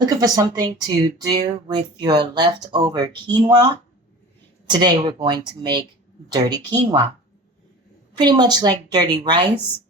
Looking for something to do with your leftover quinoa? Today we're going to make dirty quinoa. Pretty much like dirty rice,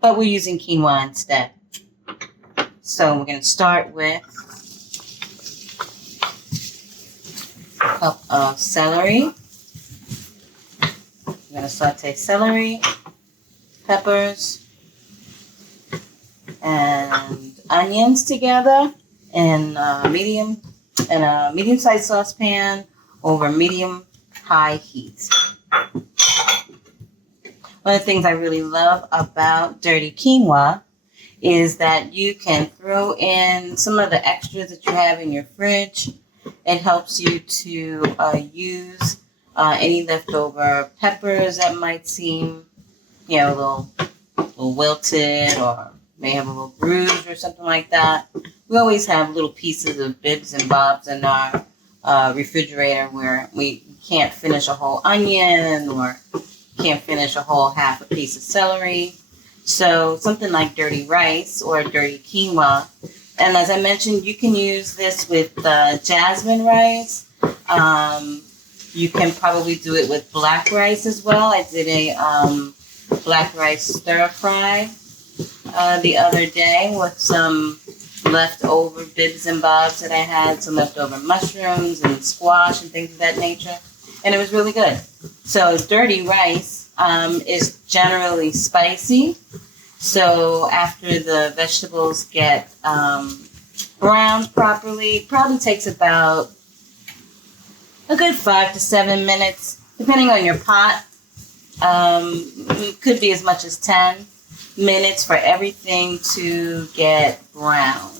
but we're using quinoa instead. So we're going to start with a cup of celery. We're going to saute celery, peppers, and onions together in a medium-sized saucepan over medium-high heat. One of the things I really love about dirty quinoa is that you can throw in some of the extras that you have in your fridge. It helps you to use any leftover peppers that might seem, a little wilted or may have a little bruise or something like that. We always have little pieces of bibs and bobs in our refrigerator where we can't finish a whole onion or can't finish a whole half a piece of celery. So something like dirty rice or dirty quinoa. And as I mentioned, you can use this with jasmine rice. You can probably do it with black rice as well. I did a black rice stir fry the other day with some leftover bibs and bobs that I had, some leftover mushrooms and squash and things of that nature. And it was really good. So dirty rice is generally spicy. So after the vegetables get browned properly, it probably takes about a good 5 to 7 minutes, depending on your pot. It could be as much as 10 minutes for everything to get brown.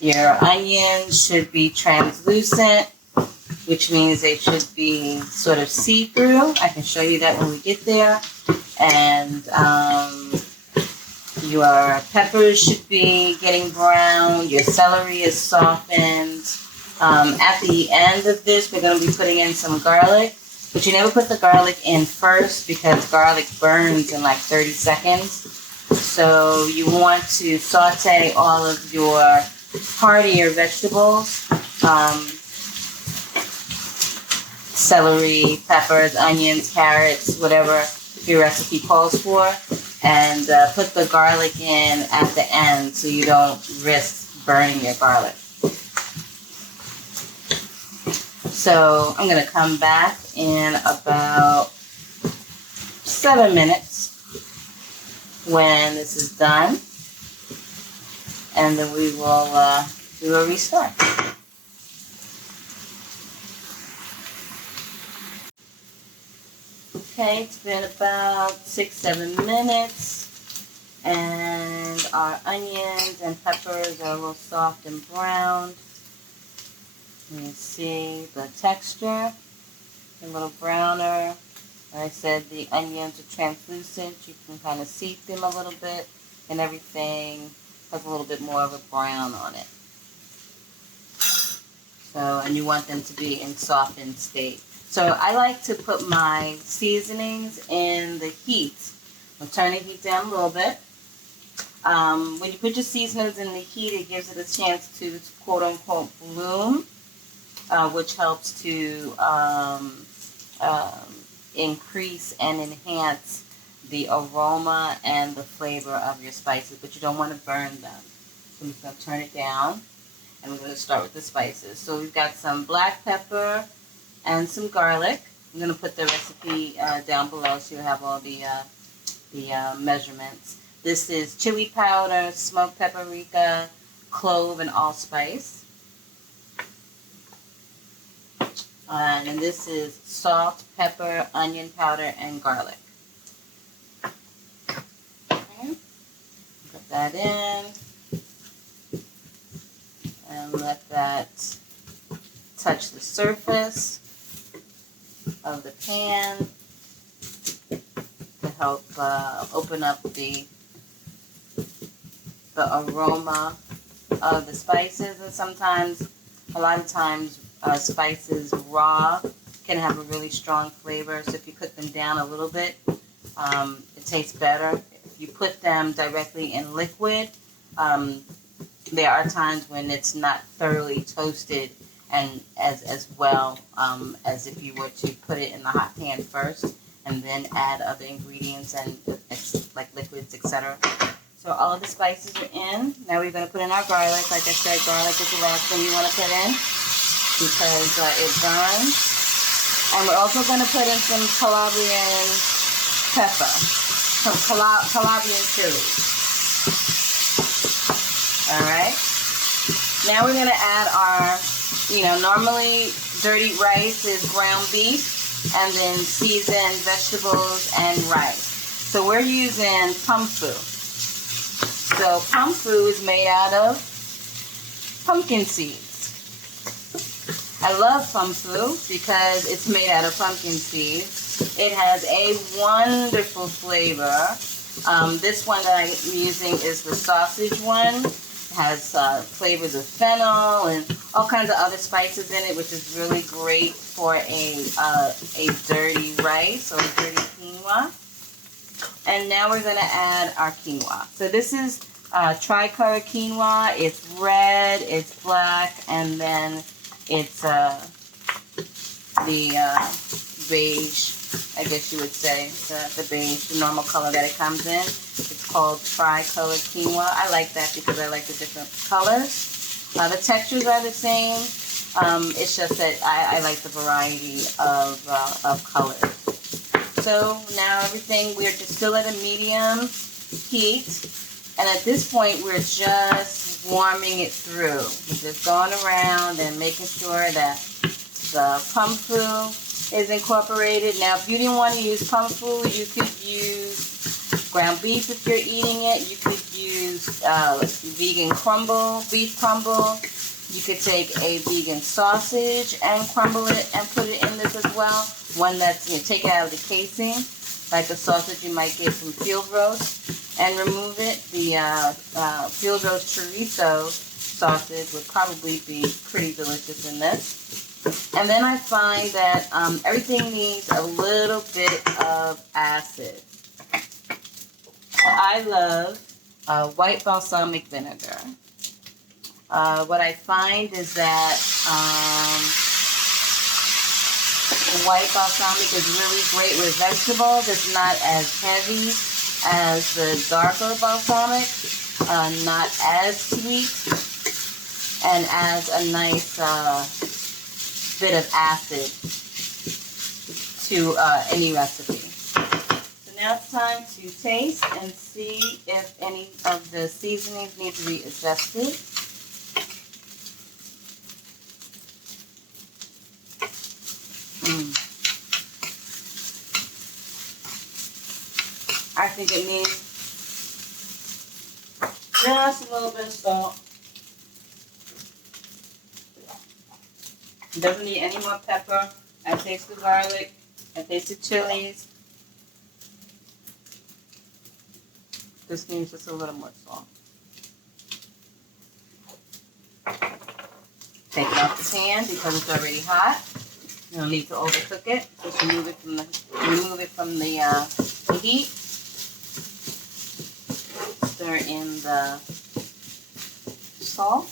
Your onions should be translucent, which means they should be sort of see-through. I can show you that when we get there. And your peppers should be getting brown. Your celery is softened. At the end of this, we're going to be putting in some garlic. But you never put the garlic in first because garlic burns in like 30 seconds. So you want to saute all of your heartier vegetables, celery, peppers, onions, carrots, whatever your recipe calls for, and put the garlic in at the end so you don't risk burning your garlic. So I'm going to come back in about 7 minutes when this is done, and then we will restart. Okay, it's been about 6-7 minutes, and our onions and peppers are a little soft and browned. You can see the texture, a little browner. Like I said, the onions are translucent. You can kind of see them a little bit, and everything has a little bit more of a brown on it. So, and you want them to be in softened state. So I like to put my seasonings in the heat. I'll turn the heat down a little bit. When you put your seasonings in the heat, it gives it a chance to quote-unquote bloom, which helps to increase and enhance the aroma and the flavor of your spices, but you don't want to burn them. So I'm just going to turn it down, and we're going to start with the spices. So we've got some black pepper and some garlic. I'm going to put the recipe down below so you have all the measurements. This is chili powder, smoked paprika, clove, and allspice. And this is salt, pepper, onion powder, and garlic. Okay. Put that in and let that touch the surface of the pan to help open up the aroma of the spices. And sometimes, a lot of times, spices raw can have a really strong flavor. So if you cook them down a little bit, it tastes better. If you put them directly in liquid, there are times when it's not thoroughly toasted and as well as if you were to put it in the hot pan first and then add other ingredients and like liquids, etc. So all of the spices are in. Now we're going to put in our garlic. Like I said, garlic is the last thing you want to put in because it burns. And we're also going to put in some Calabrian pepper, some Calabrian chili. All right. Now we're going to add our, normally dirty rice is ground beef and then seasoned vegetables and rice. So we're using pumfu. So pumfu is made out of pumpkin seeds. I love pumfu because it's made out of pumpkin seeds. It has a wonderful flavor. This one that I'm using is the sausage one. It has flavors of fennel and all kinds of other spices in it, which is really great for a dirty rice or a dirty quinoa. And now we're going to add our quinoa. So this is tricolor quinoa. It's red, it's black, and then it's the beige, I guess you would say. The beige, the normal color that it comes in. It's called tricolor quinoa. I like that because I like the different colors. The textures are the same. It's just that I like the variety of colors. So now everything, we're just still at a medium heat. And at this point, we're just warming it through. We're just going around and making sure that the pumfu is incorporated. Now, if you didn't want to use pumfu, you could use ground beef if you're eating it. You could use vegan beef crumble. You could take a vegan sausage and crumble it and put it in this as well. One that's, take it out of the casing, like a sausage you might get from field roast, and remove it. The field roast chorizo sausage would probably be pretty delicious in this. And then I find that everything needs a little bit of acid. I love white balsamic vinegar. What I find is that white balsamic is really great with vegetables. It's not as heavy as the darker balsamic, not as sweet, and adds a nice bit of acid to any recipe. So now it's time to taste and see if any of the seasonings need to be adjusted. I think it needs just a little bit of salt. It doesn't need any more pepper. I taste the garlic. I taste the chilies. This needs just a little more salt. Take it off the pan because it's already hot. You don't need to overcook it. Just remove it from the heat. Stir in the salt.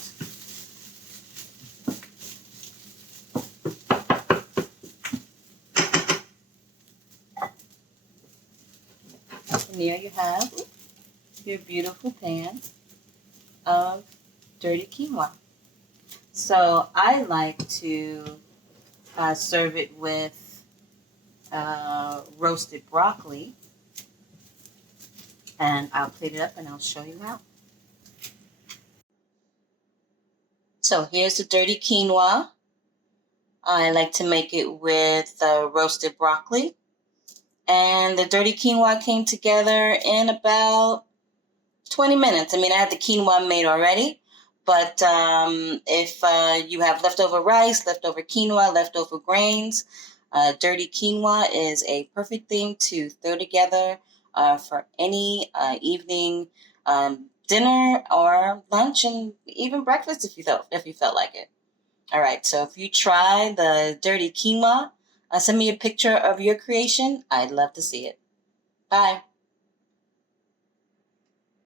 And here you have your beautiful pan of dirty quinoa. So I like to serve it with roasted broccoli. And I'll plate it up and I'll show you how. So here's the dirty quinoa. I like to make it with roasted broccoli. And the dirty quinoa came together in about 20 minutes. I mean, I had the quinoa made already. But if you have leftover rice, leftover quinoa, leftover grains, dirty quinoa is a perfect thing to throw together for any evening dinner or lunch and even breakfast if you felt like it. All right, so if you try the dirty quinoa, send me a picture of your creation. I'd love to see it. Bye.